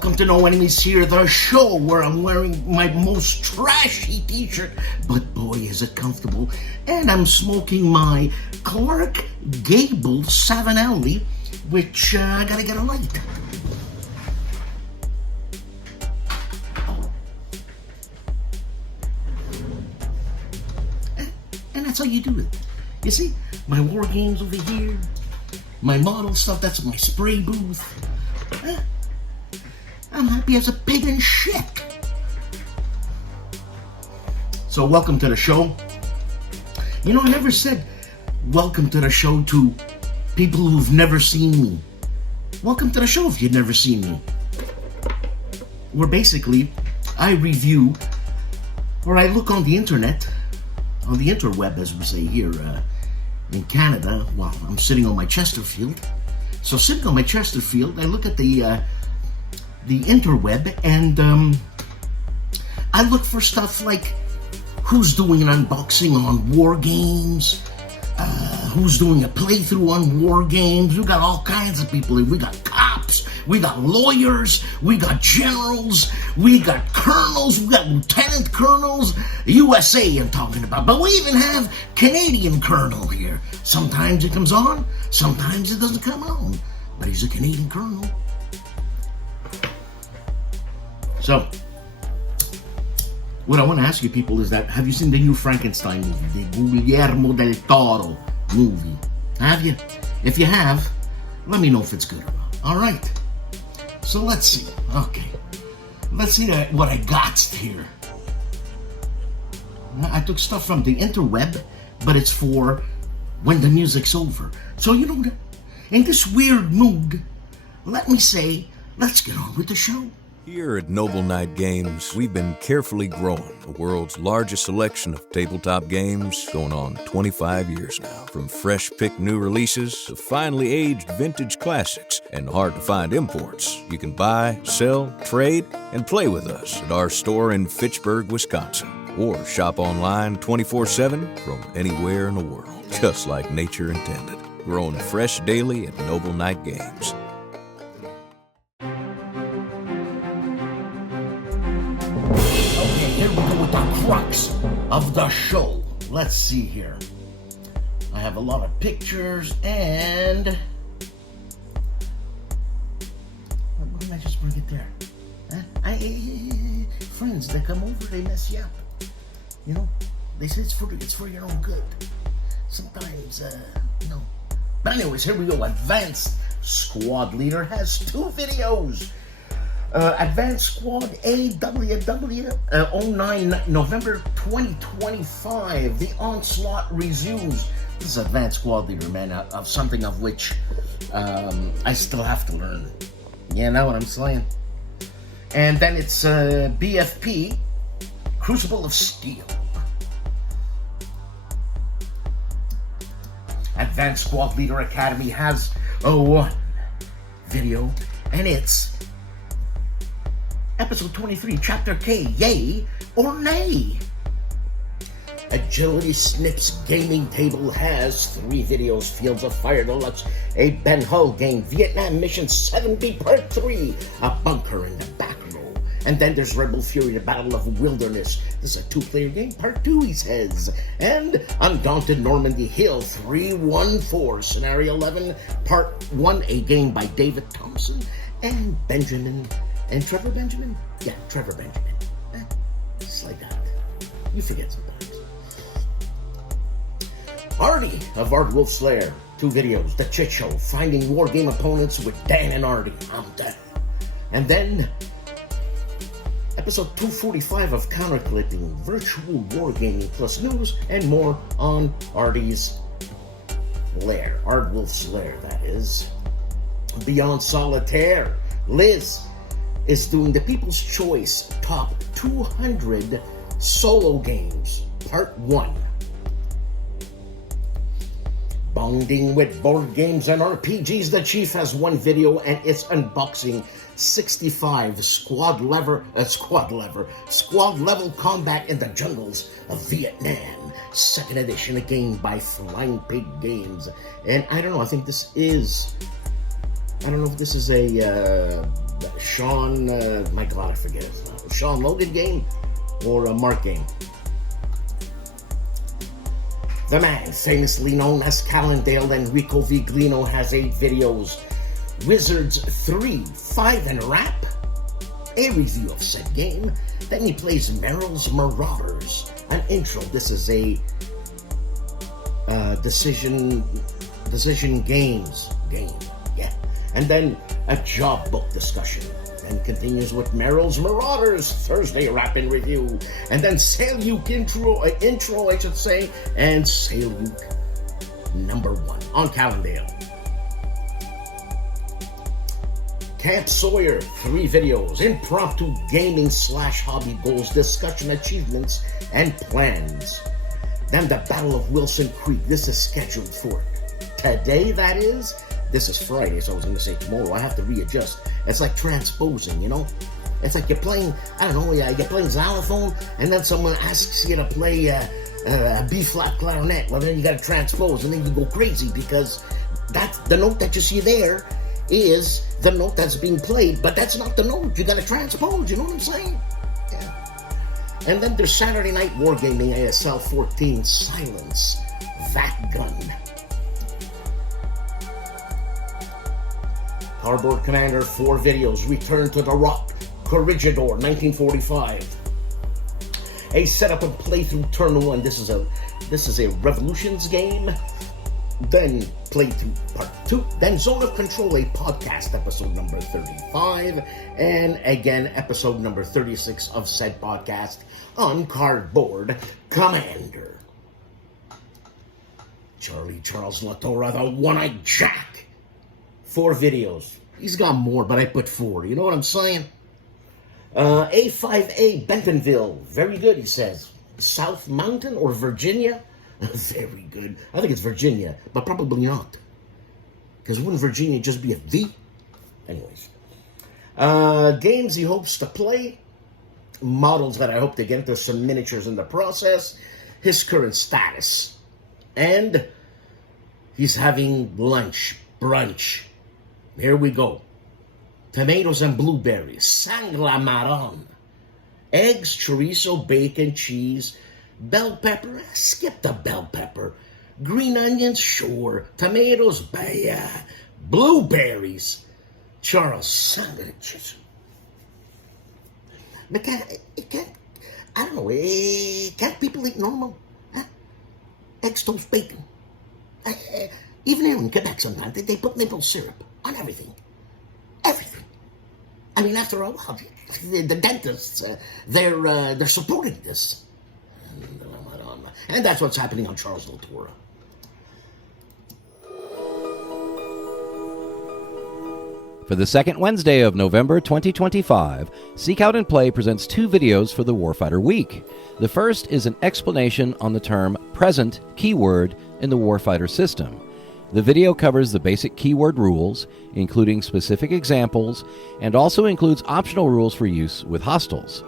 welcome to No Enemies Here, the show where I'm wearing my most trashy t-shirt, but boy is it comfortable, and I'm smoking my Clark Gable Savinelli, which I gotta get a light. And that's how you do it. You see, my war games over here, my model stuff, that's my spray booth. I'm happy as a pig in shit. So welcome to the show. You know, I never said welcome to the show to people who've never seen me. Welcome to the show if you've never seen me. Where basically, I review, or I look on the internet, on the interweb as we say here in Canada. Well, I'm sitting on my Chesterfield. So sitting on my Chesterfield, I look at the interweb, and I look for stuff like who's doing an unboxing on war games, who's doing a playthrough on war games. We got all kinds of people here. We got cops, we got lawyers, we got generals, we got colonels, we got lieutenant colonels, USA I'm talking about, but we even have Canadian colonel here. Sometimes it comes on, sometimes it doesn't come on, but he's a Canadian colonel. So, what I want to ask you people is that, have you seen the new Frankenstein movie, the Guillermo del Toro movie? Have you? If you have, let me know if it's good or not. All right. So let's see. Okay. Let's see what I got here. I took stuff from the interweb, but it's for when the music's over. So you know, in this weird mood, let me say, let's get on with the show. Here at Noble Knight Games, we've been carefully growing the world's largest selection of tabletop games going on 25 years now. From fresh-picked new releases to finely aged vintage classics and hard-to-find imports, you can buy, sell, trade, and play with us at our store in Fitchburg, Wisconsin. Or shop online 24/7 from anywhere in the world, just like nature intended. Growing fresh daily at Noble Knight Games. Here we go with the crux of the show. Let's see here. I have a lot of pictures and... Why didn't I just bring it there? Huh? Friends, they come over, they mess you up. You know, they say it's for your own good. Sometimes, you know. But anyways, here we go. Advanced Squad Leader has 2 videos. Advanced Squad AWW 09 November 2025. The onslaught resumes. This is Advanced Squad Leader, man, of something of which I still have to learn. You know what I'm saying? And then it's BFP Crucible of Steel. Advanced Squad Leader Academy has one video, and it's Episode 23, Chapter K, Yay or Nay. Agility Snips Gaming Table has 3 videos, Fields of Fire Deluxe, a Ben Hull game, Vietnam Mission 7B Part 3, a bunker in the back row. And then there's Rebel Fury, the Battle of Wilderness. This is a 2-player game, Part 2, he says. And Undaunted Normandy Hill 314, Scenario 11, Part 1, a game by David Thompson and Benjamin. And Trevor Benjamin? Yeah, Trevor Benjamin. Just like that. You forget sometimes. Artie of ARDWULF'S Lair. 2 videos. The Chit Show. Finding Wargame Opponents with Dan and Artie. I'm Dan. And then Episode 245 of Counterclipping. Virtual Wargaming plus news and more on Artie's Lair. ARDWULF'S Lair, that is. Beyond Solitaire. Liz is doing the People's Choice Top 200 Solo Games, Part 1. Bonding with Board Games and RPGs, the Chief has 1 video and it's unboxing 65 Squad Level Combat in the Jungles of Vietnam, 2nd edition, a game by Flying Pig Games. And I don't know, I think this is, I don't know if this is a Sean, my God, I forget his name. Sean Logan game or a Mark game? The man, famously known as Calandale Enrico Viglino, has 8 videos. Wizards 3, 5 and Rap, a review of said game. Then he plays Merrill's Marauders, an intro. This is a decision games game, yeah. And then a job book discussion. Then continues with Merrill's Marauders, Thursday Rap and Review. And then Sailuk intro, I should say, and Sailuk number 1 on Calandale. Camp Sawyer, 3 videos, impromptu gaming / hobby goals, discussion, achievements, and plans. Then the Battle of Wilson Creek. This is scheduled for today, that is. This is Friday, so I was going to say tomorrow. I have to readjust. It's like transposing, you know? It's like you're playing, I don't know, you're playing xylophone, and then someone asks you to play a B-flat clarinet. Well, then you got to transpose, and then you go crazy, because that's the note that you see there is the note that's being played, but that's not the note. You got to transpose, you know what I'm saying? Yeah. And then there's Saturday Night Wargaming ASL 14 Silence That Gun. Cardboard Commander 4 videos. Return to the Rock. Corregidor 1945. A setup and playthrough turn 1. This is a Revolutions game. Then playthrough part 2. Then Zone of Control, a podcast, episode number 35. And again, episode number 36 of said podcast on Cardboard Commander. Charlie Charles Latora, the One-Eyed Jack. 4 videos. He's got more, but I put 4. You know what I'm saying? A5A Bentonville. Very good, he says. South Mountain or Virginia? Very good. I think it's Virginia, but probably not. Because wouldn't Virginia just be a V? Anyways. Games he hopes to play. Models that I hope to get. There's some miniatures in the process. His current status. And he's having lunch. Brunch. Here we go. Tomatoes and blueberries. Sangla marron. Eggs, chorizo, bacon, cheese. Bell pepper. Skip the bell pepper. Green onions, sure. Tomatoes, bad. Blueberries. Charles sandwiches. But can't people eat normal? Huh? Eggs, toast, bacon. Even here in Quebec sometimes, they put maple syrup on everything. Everything. I mean, after a while, the dentists, they're supporting this. And that's what's happening on Charles Latora. For the second Wednesday of November 2025, Seek Out and Play presents 2 videos for the Warfighter Week. The first is an explanation on the term present keyword in the Warfighter system. The video covers the basic keyword rules, including specific examples, and also includes optional rules for use with hostiles.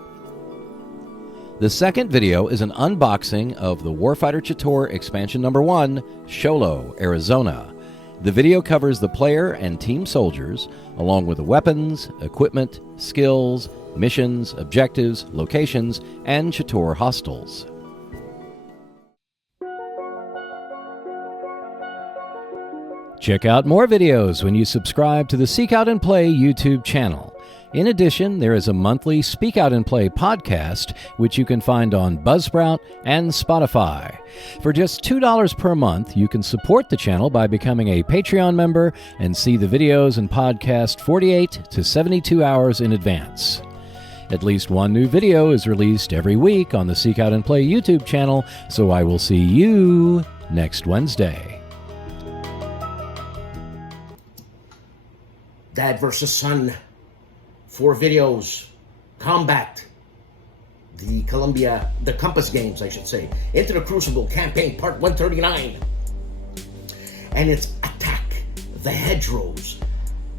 The second video is an unboxing of the Warfighter Ch'Teau Expansion Number 1, Sholo, Arizona. The video covers the player and team soldiers, along with the weapons, equipment, skills, missions, objectives, locations, and Ch'Teau hostiles. Check out more videos when you subscribe to the Seek Out and Play YouTube channel. In addition, there is a monthly Speak Out and Play podcast, which you can find on Buzzsprout and Spotify. For just $2 per month, you can support the channel by becoming a Patreon member and see the videos and podcast 48 to 72 hours in advance. At least one new video is released every week on the Seek Out and Play YouTube channel, so I will see you next Wednesday. Dad versus Son. 4 videos. Combat. The Compass Games, I should say. Into the Crucible Campaign, Part 139. And it's Attack the Hedgerows.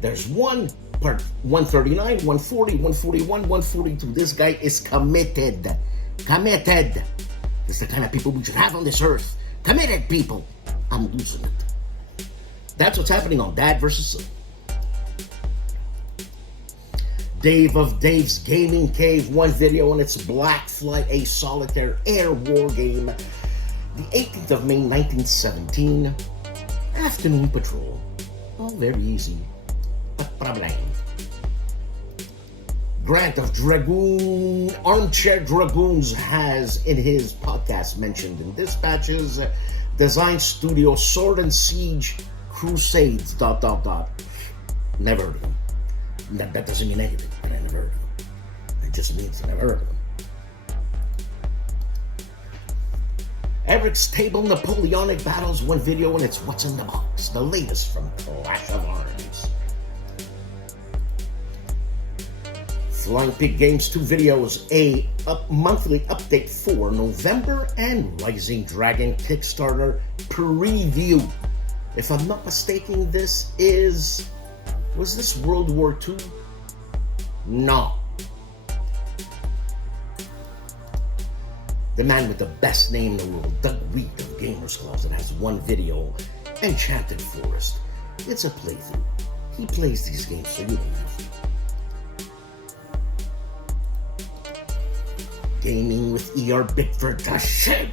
There's one, Part 139, 140, 141, 142. This guy is committed. Committed. This is the kind of people we should have on this earth. Committed people. I'm losing it. That's what's happening on Dad versus Son. Dave of Dave's Gaming Cave, one video, and it's Black Flight, a solitaire air war game. The 18th of May, 1917. Afternoon patrol. Oh, very easy. But problem. Grant of Dragoon, Armchair Dragoons has, in his podcast mentioned in dispatches, design studio Sword and Siege Crusades, ... Never heard of them. That doesn't mean anything, but I never heard of them. It just means I never heard of them. Eric's Table Napoleonic Battles, one video, and it's What's in the Box, the latest from Clash of Arms. Flying Pig Games, two videos, a monthly update for November, and Rising Dragon Kickstarter preview. If I'm not mistaken, this is... Was this World War II? No. The man with the best name in the world, Doug Wheat of Gamers Closet, has one video, Enchanted Forest. It's a playthrough. He plays these games so you don't have to. Gaming with ER Bickford Tashiv.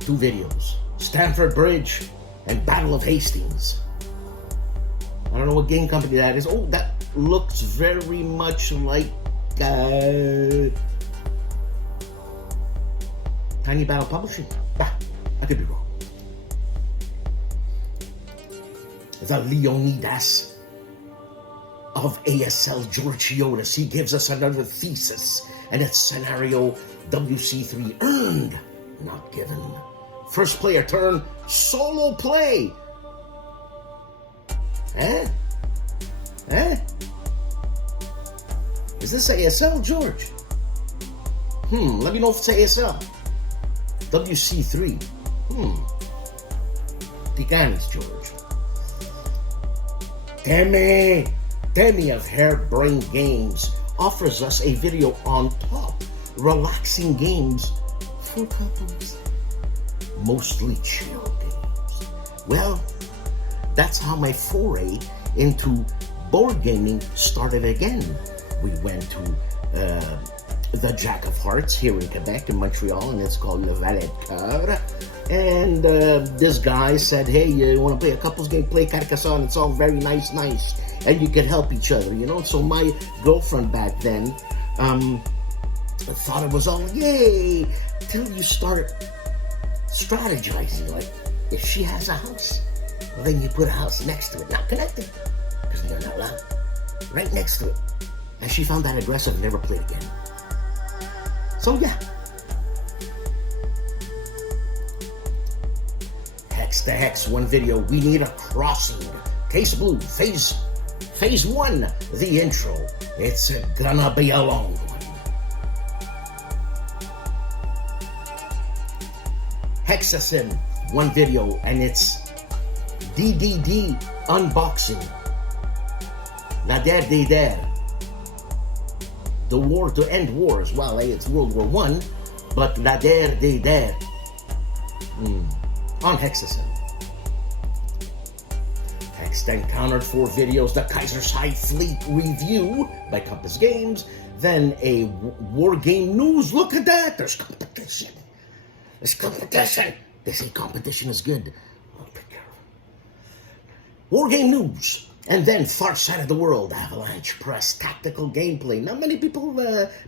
Two videos, Stamford Bridge and Battle of Hastings. I don't know what game company that is. Oh, that looks very much like Tiny Battle Publishing. Bah, I could be wrong. The Leonidas of ASL George Chiodas. He gives us another thesis, and it's scenario WC3 earned, not given. First player turn, solo play. Eh? Is this ASL, George? Let me know if it's ASL. WC3. Ticanis, George. Demi of Hairbrain Games offers us a video on top relaxing games for couples. Mostly chill games. Well, that's how my foray into board gaming started again. We went to the Jack of Hearts here in Quebec, in Montreal, and it's called Le Valet de Coeur. And this guy said, hey, you want to play a couples game? Play Carcassonne. It's all very nice. And you can help each other, you know? So my girlfriend back then thought it was all yay, till you start strategizing. Like, if she has a house, well, then you put a house next to it, not connected, because they're not allowed, right next to it. And she found that aggressive and never played again. So yeah. Hex to Hex, one video, we need a crossing. Case Blue, phase 1, the intro. It's gonna be a long one. HEXES, one video, and it's DDD unboxing. La Der de Der. The war to end wars. Well, it's World War I, but La Der de Der. On HEXES. Hexed Encountered, 4 videos. The Kaiserside Fleet review by Compass Games. Then a war game news. Look at that. There's competition. They say competition is good. Oh, be careful. War game news. And then Far Side of the World, Avalanche Press tactical gameplay. Not many people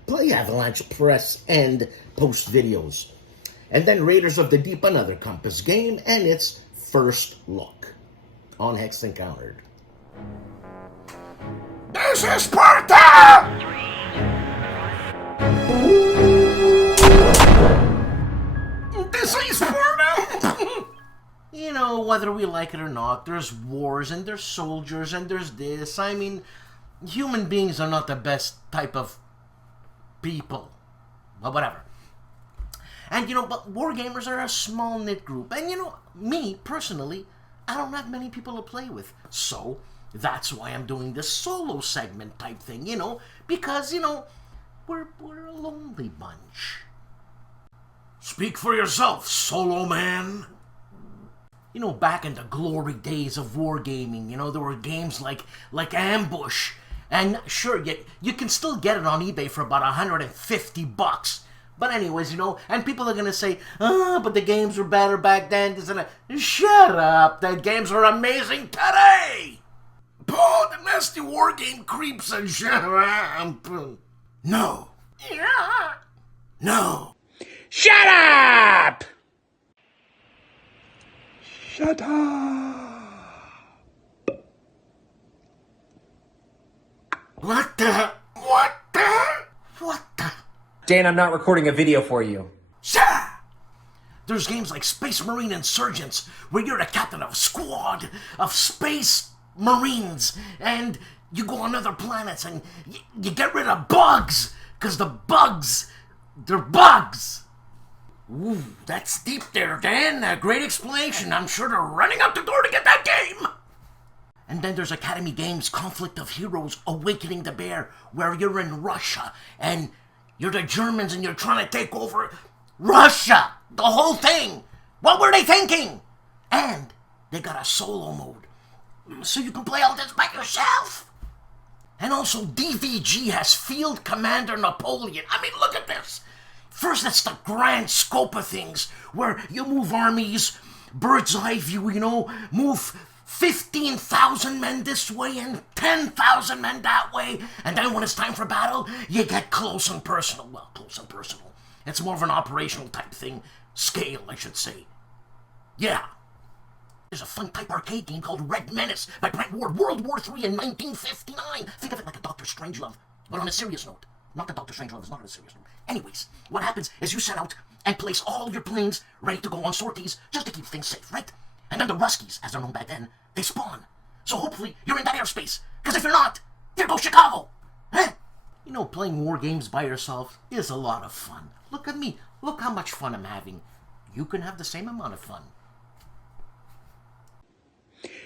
play Avalanche Press and post videos. And then Raiders of the Deep, another Compass game, and its first look on Hexed Encountered. This is Sparta! This is Sparta! You know, whether we like it or not, there's wars and there's soldiers and there's this. I mean, human beings are not the best type of people. But whatever. And, you know, but war gamers are a small knit group. And, you know, me, personally, I don't have many people to play with. So, that's why I'm doing this solo segment type thing, you know. Because, you know, we're a lonely bunch. Speak for yourself, solo man. You know, back in the glory days of wargaming, you know, there were games like Ambush And sure, you can still get it on eBay for about $150. But anyways, and people are gonna say, but the games were better back then, this and that. Shut up, the games are amazing today! Oh, the nasty war game creeps and shut up. No. Yeah. No. Shut up! Shut up. What the? Dan, I'm not recording a video for you. Sir! There's games like Space Marine Insurgents, where you're the captain of a squad of space marines, and you go on other planets, and you get rid of bugs, because the bugs, they're bugs. Ooh, that's deep there, Dan. A great explanation. I'm sure they're running out the door to get that game. And then there's Academy Games' Conflict of Heroes, Awakening the Bear, where you're in Russia, and you're the Germans and you're trying to take over Russia! The whole thing! What were they thinking? And they got a solo mode, so you can play all this by yourself. And also DVG has Field Commander Napoleon. I mean, look at this. First, that's the grand scope of things, where you move armies, bird's eye view, move 15,000 men this way and 10,000 men that way, and then when it's time for battle, you get close and personal. Well, close and personal. It's more of an operational type thing. Scale, I should say. Yeah. There's a fun type arcade game called Red Menace by Brent Ward, World War III in 1959. Think of it like a Dr. Strangelove, but on a serious note. Not that Dr. Strangelove is not on a serious note. Anyways, what happens is you set out and place all your planes ready to go on sorties just to keep things safe, right? And then the Ruskies, as they're known back then, they spawn. So hopefully you're in that airspace, because if you're not, there goes Chicago. Huh? Playing war games by yourself is a lot of fun. Look at me. Look how much fun I'm having. You can have the same amount of fun.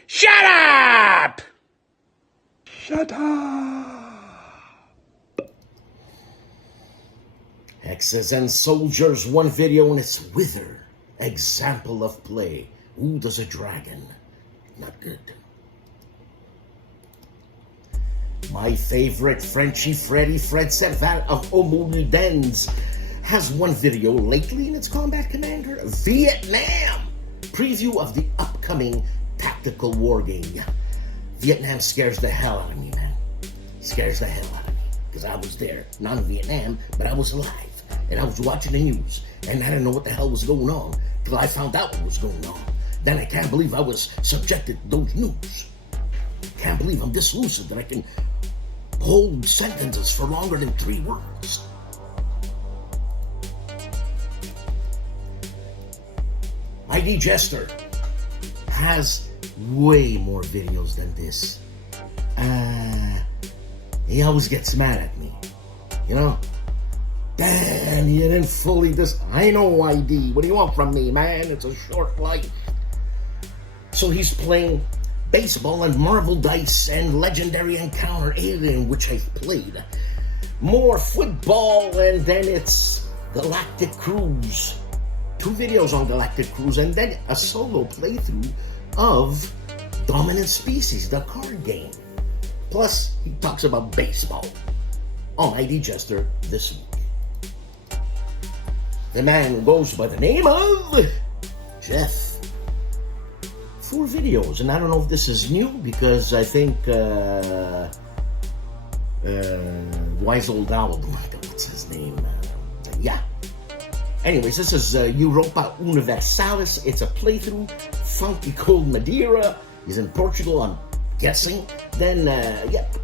Shut up! Shut up! Hexes and Soldiers, one video and it's Wither. Example of play. Ooh, there's a dragon. Not good. My favorite Frenchy Freddy Fred Serval of Homoludens has one video lately in its Combat Commander Vietnam. Preview of the upcoming tactical war game. Vietnam scares the hell out of me, man. Scares the hell out of me. Because I was there, not in Vietnam, but I was alive. And I was watching the news. And I didn't know what the hell was going on till I found out what was going on. Then I can't believe I was subjected to those news. Can't believe I'm this lucid that I can hold sentences for longer than 3 words. ID Jester has way more videos than this. He always gets mad at me. Dan, you didn't fully I know ID. What do you want from me, man? It's a short life. So he's playing baseball and Marvel Dice and Legendary Encounter Alien, which I've played. More football, and then it's Galactic Cruise. 2 videos on Galactic Cruise, and then a solo playthrough of Dominant Species, the card game. Plus, he talks about baseball on ID Jester this week. The man goes by the name of Jeff. 4 videos, and I don't know if this is new because I think Wise Old Owl, what's his name? Yeah. Anyways, this is Europa Universalis. It's a playthrough. Funky Cold Madeira. He's in Portugal, I'm guessing. Then,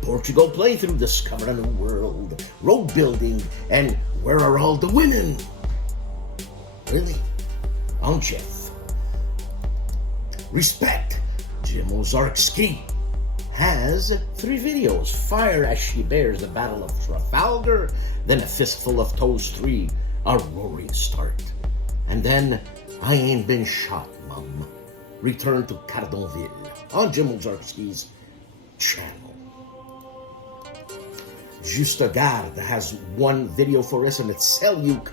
Portugal playthrough. Discover a new world. Road building. And where are all the women? Really? On Jeff. Respect. Jim Ozarski has 3 videos. Fire as she bears the Battle of Trafalgar. Then a Fistful of Toes 3. A roaring start. And then I Ain't Been Shot, Mum. Return to Cardonville on Jim Ozarski's channel. Juste Garde has 1 video for us, and it's Seljuk,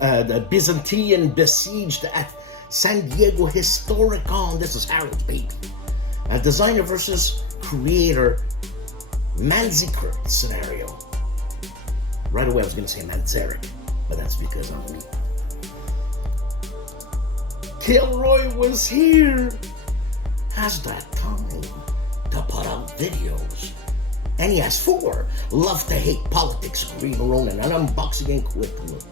the Byzantine besieged at San Diego Historicon. This is Harold's baby. Designer versus creator Manzikert scenario. Right away I was going to say Manzarek, but that's because I'm me. KilRoyWasHere has that time to put out videos. And he has 4 Love to Hate Politics, Green Ronin, an unboxing and quick look.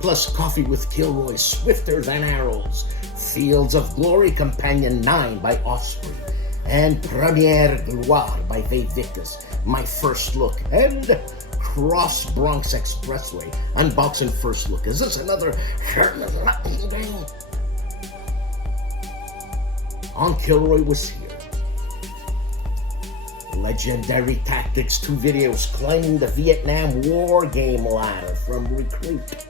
Plus Coffee with Kilroy, Swifter Than Arrows, Fields of Glory Companion 9 by Offspring, and Premiere Gloire by Victus, My First Look, and Cross Bronx Expressway, unboxing first look. Is this another Herman game? On KilRoyWasHere. Legendary Tactics, 2 videos climbing the Vietnam War game ladder from recruit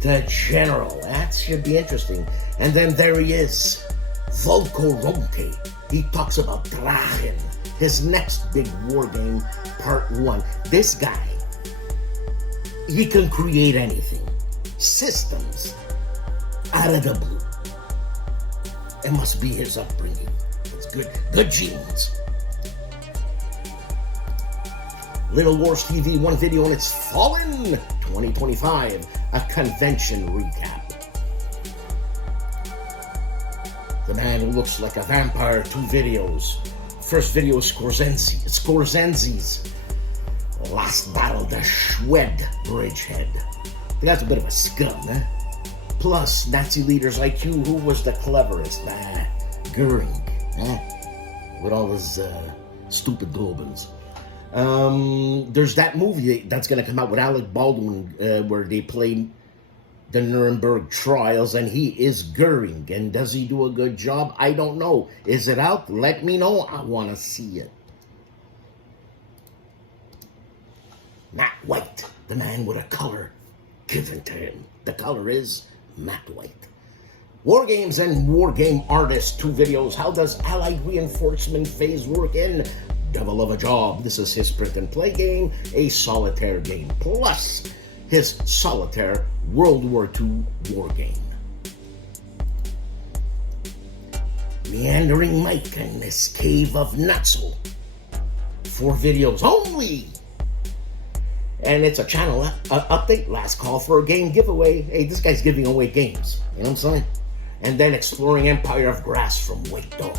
to general. That should be interesting. And then there he is, Volko Ronte. He talks about Drachen, his next big war game, part 1. This guy, he can create anything. Systems out of the blue. It must be his upbringing. It's good genes. Little Wars TV, 1 video, and it's Fallen 2025, a convention recap. The man who looks like a vampire, 2 videos. First video is Skorzenzi's Last Battle, the Schwed Bridgehead. That's a bit of a scum, eh? Plus, Nazi leaders IQ, who was the cleverest? Goering, with all his stupid Globins. There's that movie that's going to come out with Alec Baldwin where they play the Nuremberg trials, and he is Goering. And does he do a good job? I don't know. Is it out? Let me know. I want to see it. Matt White, the man with a color given to him. The color is Matt White. War games and war game artists, 2 videos. How does Allied reinforcement phase work in Devil of a Job? This is his print and play game, a solitaire game, plus his solitaire World War II war game. Meandering Mike and this Cave of Nutzel. 4 videos only. And it's a channel update, last call for a game giveaway. Hey, this guy's giving away games. You know what I'm saying? And then Exploring Empire of Grass from White Dog.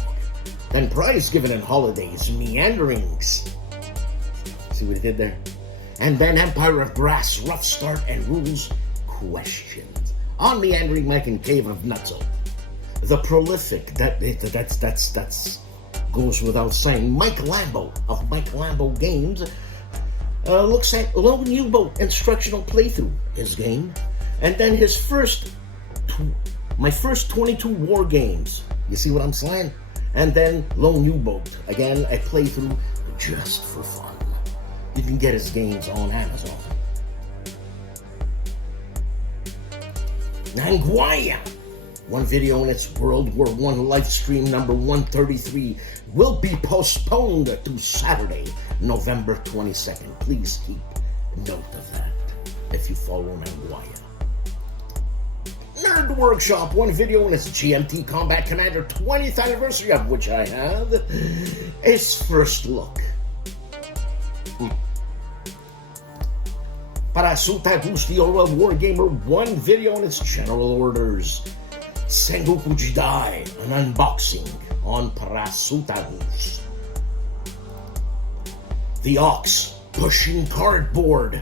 Then prize given in holidays, Meanderings. See what he did there? And then Empire of Grass, Rough Start and Rules Questions. On Meandering Mike and Cave of Nutzel. The prolific, that's goes without saying, Mike Lambo of Mike Lambo Games looks at Lone U-Boat instructional playthrough, his game. And then his my first 22 war games. You see what I'm saying? And then Lone U-Boat, again, a playthrough just for fun. You can get his games on Amazon. Nanguaya, 1 video in its World War I live stream number 133 will be postponed to Saturday, November 22nd. Please keep note of that if you follow Nanguaya. Nerd Workshop, 1 video in its GMT Combat Commander 20th anniversary, of which I have its first look. Parasuta Gusti Orwell Wargamer, 1 video in its general orders. Sengoku Jidai, an unboxing on Parasuta Gus. The Ox Pushing Cardboard,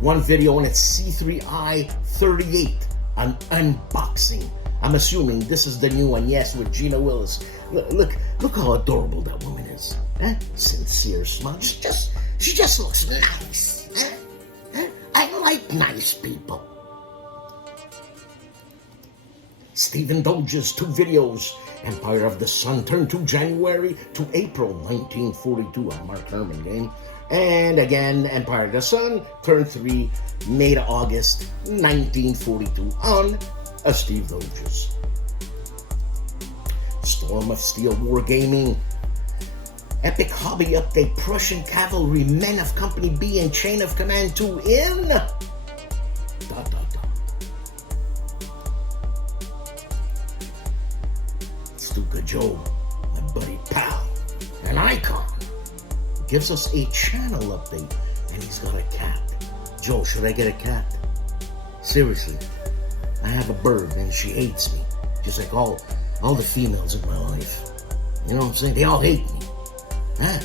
1 video in its C3I-38, an unboxing. I'm assuming this is the new one, yes, with Gina Willis. Look how adorable that woman is. Sincere smile. She just looks nice. I like nice people. Stephen Doge's 2 videos. Empire of the Sun turned 2 January to April 1942, a Mark Herman game. And again, Empire of the Sun turned 3 May to August 1942 on a Steve Doge's. Storm of Steel Wargaming. Epic Hobby Update, Prussian Cavalry, Men of Company B and Chain of Command 2 in... STUKAJOE, my buddy pal, an icon. gives us a channel update, and he's got a cat. Joe, should I get a cat? Seriously, I have a bird and she hates me, just like all the females in my life. You know what I'm saying? They all hate me. Huh?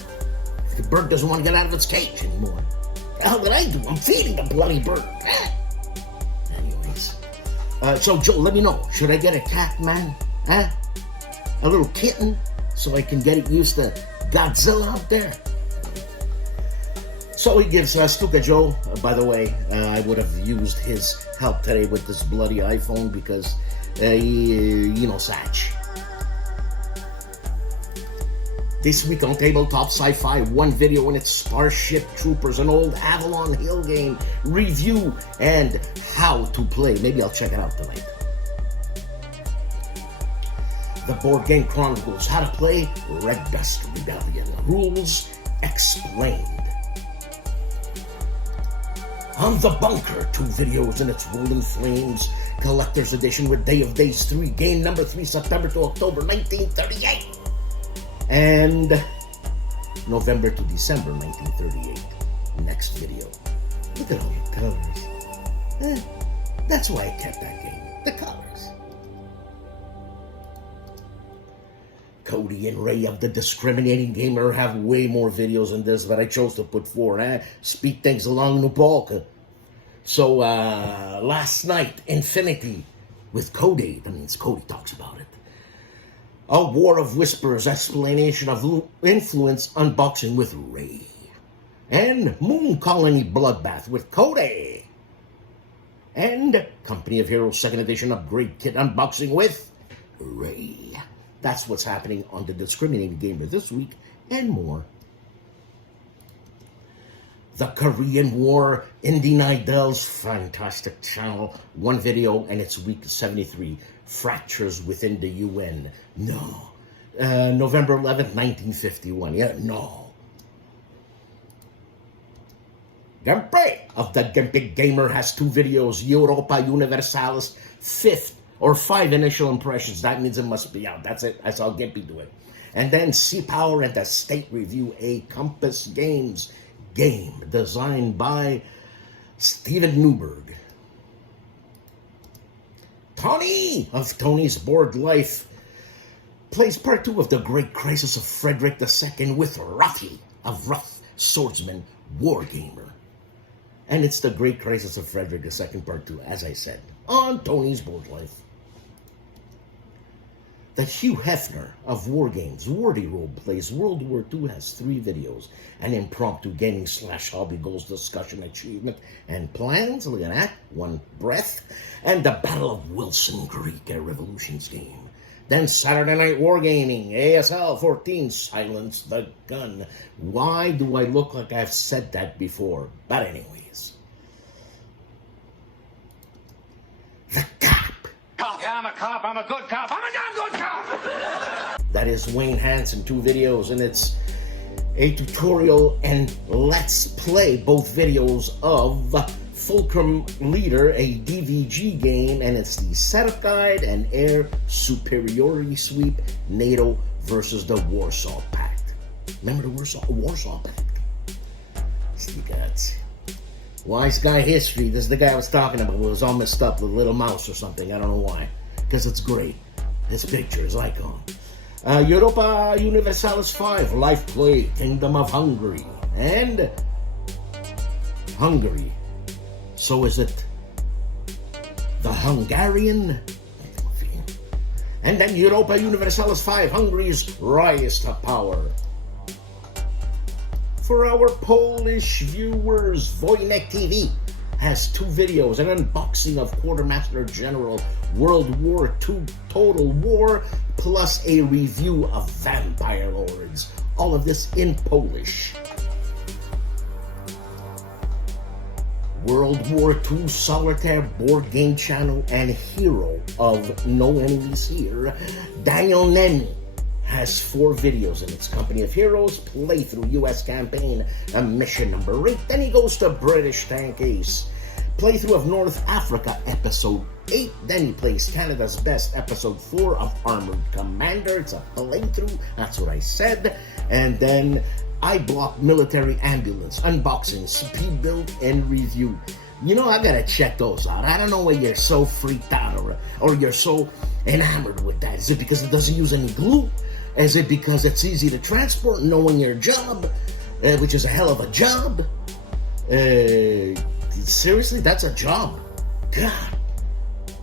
The bird doesn't want to get out of its cage anymore. The hell did I do? I'm feeding the bloody bird. Huh? Anyways, so Joe, let me know. Should I get a cat, man? Huh? A little kitten, so I can get it used to Godzilla out there. So he gives STUKAJOE, by the way, I would have used his help today with this bloody iPhone because, Satch. This week on Tabletop Sci-Fi, one video in its Starship Troopers, an old Avalon Hill game review, and how to play. Maybe I'll check it out tonight. The Board Game Chronicles, how to play Red Dust Rebellion. Rules explained. On the Bunker, 2 videos in its Rolling Flames Collector's Edition with Day of Days 3, game number 3, September to October 1938. And November to December 1938. Next video. Look at all the colors. That's why I kept that game. The colors. Cody and Ray of the Discriminating Gamer have way more videos than this, but I chose to put 4. Speed things along, Nupalka. So, last night, Infinity with Cody. That means Cody talks about it. A War of Whispers, explanation of influence, unboxing with Ray. And Moon Colony Bloodbath with Cody. And Company of Heroes 2nd Edition Upgrade Kit unboxing with Ray. That's what's happening on the Discriminating Gamer this week, and more. The Korean War, Indy Nidell's fantastic channel. 1 video, and it's week 73. Fractures within the UN. No. November 11th, 1951. Yeah, no. GIMPY of the GIMPY Gamer has 2 videos. Europa Universalis 5th. Or 5 initial impressions. That means it must be out. That's it. That's all GIMPY do it. And then Sea Power and the State Review, a Compass Games game designed by Steven Newberg. Tony of Tony's Board Life plays part 2 of the Great Crisis of Frederick II with Ruffy of Rough Swordsman Wargamer. And it's the Great Crisis of Frederick II part 2, as I said, on Tony's Board Life. The Hugh Hefner of Wargames, Wordy Role plays World War II, has 3 videos. An impromptu gaming / hobby goals discussion, achievement, and plans. Look at that. 1 breath. And the Battle of Wilson Creek, a Revolutions game. Then Saturday Night Wargaming, ASL 14, Silence the Gun. Why do I look like I've said that before? But anyways. The Cop. Yeah, I'm a cop. I'm a good cop. I'm a damn good cop. That is Wayne Hansen, 2 videos, and it's a tutorial and let's play, both videos of Fulcrum Leader, a DVG game, and it's the Setup Guide and Air Superiority Sweep, NATO versus the Warsaw Pact. Remember the Warsaw Pact? Sneakers. Wise Guy History. This is the guy I was talking about. It was all messed up with Little Mouse or something. I don't know why. Because it's great. His picture is icon. Europa Universalis 5. Life Play. Kingdom of Hungary. And Hungary. So is it the Hungarian? And then Europa Universalis 5. Hungary's Rise to Power. For our Polish viewers, Wojennik TV has 2 videos, an unboxing of Quartermaster General World War II Total War, plus a review of Vampire Lords. All of this in Polish. World War II Solitaire board game channel and hero of No Enemies Here, Daniel Neh has 4 videos in its Company of Heroes, playthrough US campaign, mission number 8. Then he goes to British Tank Ace, playthrough of North Africa, episode 8. Then he plays Canada's Best, episode 4 of Armored Commander. It's a playthrough, that's what I said. And then I block military ambulance, unboxing, speed build, and review. You know, I gotta check those out. I don't know why you're so freaked out or you're so enamored with that. Is it because it doesn't use any glue? Is it because it's easy to transport knowing your job, which is a hell of a job? Seriously, that's a job. God.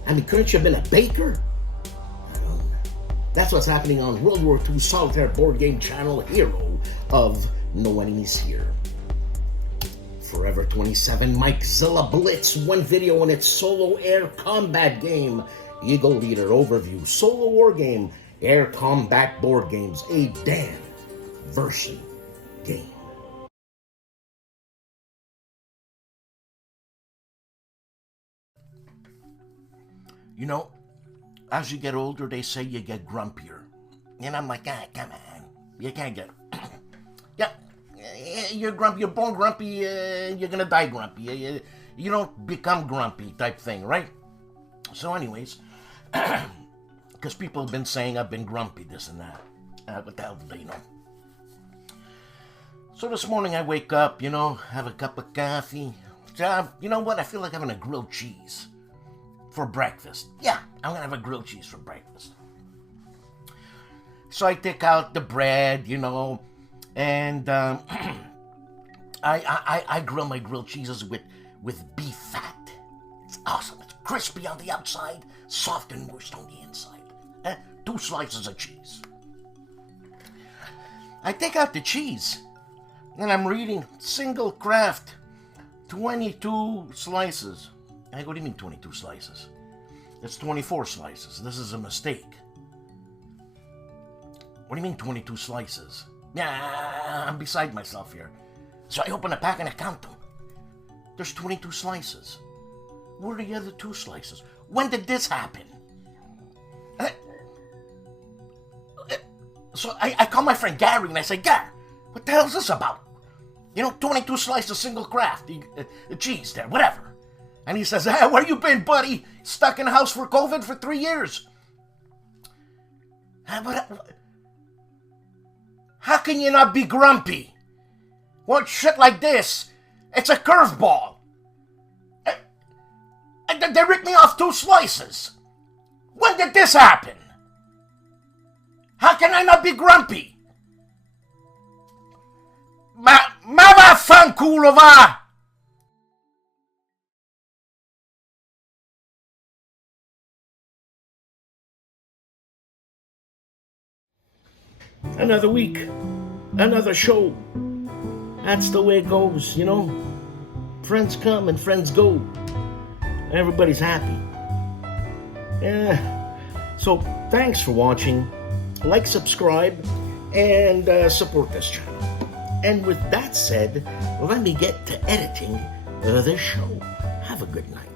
I mean, couldn't you have been a baker? That's what's happening on World War II Solitaire board game channel, hero of No Enemies Here. Forever 27 Mike Zilla Blitz, one video on its solo air combat game. Eagle Leader overview, solo war game, air combat board games, a Dan version game. You know, as you get older, they say you get grumpier. And I'm like, come on. You can't get... yeah, you're grumpy, you're born grumpy, you're gonna die grumpy. You don't become grumpy type thing, right? So anyways, because people have been saying I've been grumpy, this and that. What the hell do they know? So this morning I wake up, you know, have a cup of coffee. You know what? I feel like having a grilled cheese for breakfast. Yeah, I'm gonna have a grilled cheese for breakfast. So I take out the bread, you know, and I grill my grilled cheeses with beef fat. It's awesome. It's crispy on the outside, soft and moist on the inside. 2 slices of cheese. I take out the cheese, and I'm reading single craft, 22 slices. I go, what do you mean 22 slices? It's 24 slices. This is a mistake. What do you mean 22 slices? Yeah, I'm beside myself here. So I open the pack and I count them. There's 22 slices. Where are the other 2 slices? When did this happen? So I call my friend Gary and I say, Gary, what the hell is this about? You know, 22 slices single craft, cheese there, whatever. And he says, hey, where you been, buddy? Stuck in the house for COVID for 3 years. How can you not be grumpy? What shit like this? It's a curveball. They ripped me off 2 slices. When did this happen? How can I not be grumpy? Ma fanculo va! Another week, another show. That's the way it goes, you know. Friends come and friends go. Everybody's happy. Yeah. So thanks for watching. Like, subscribe, and support this channel. And with that said, let me get to editing this show. Have a good night.